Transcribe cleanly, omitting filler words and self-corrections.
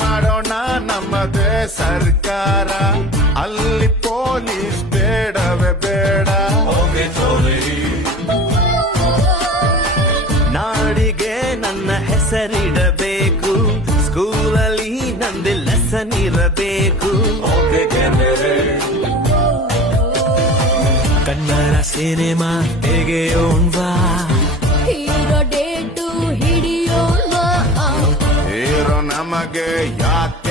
ಮಾಡೋಣ ನಮ್ಮದೇ ಸರ್ಕಾರ, ಅಲ್ಲಿ ಪೊಲೀಸ್ ಬೇಡವೇ ಬೇಡ. ನಾಡಿಗೆ ನನ್ನ ಹೆಸರಿಡಬೇಕು, ಸ್ಕೂಲಲ್ಲಿ ನಂದು ಲೆಸನ್ ಇರಬೇಕು. ಕನ್ನಡ ಸಿನಿಮಾ ತೆಗೆಯೋಣ್ವಾ, ಹೀರೋ ಡೇಟು ಹಿಡಿಯೋಣ. ಹೀರೋ ನಮಗೆ ಯಾಕೆ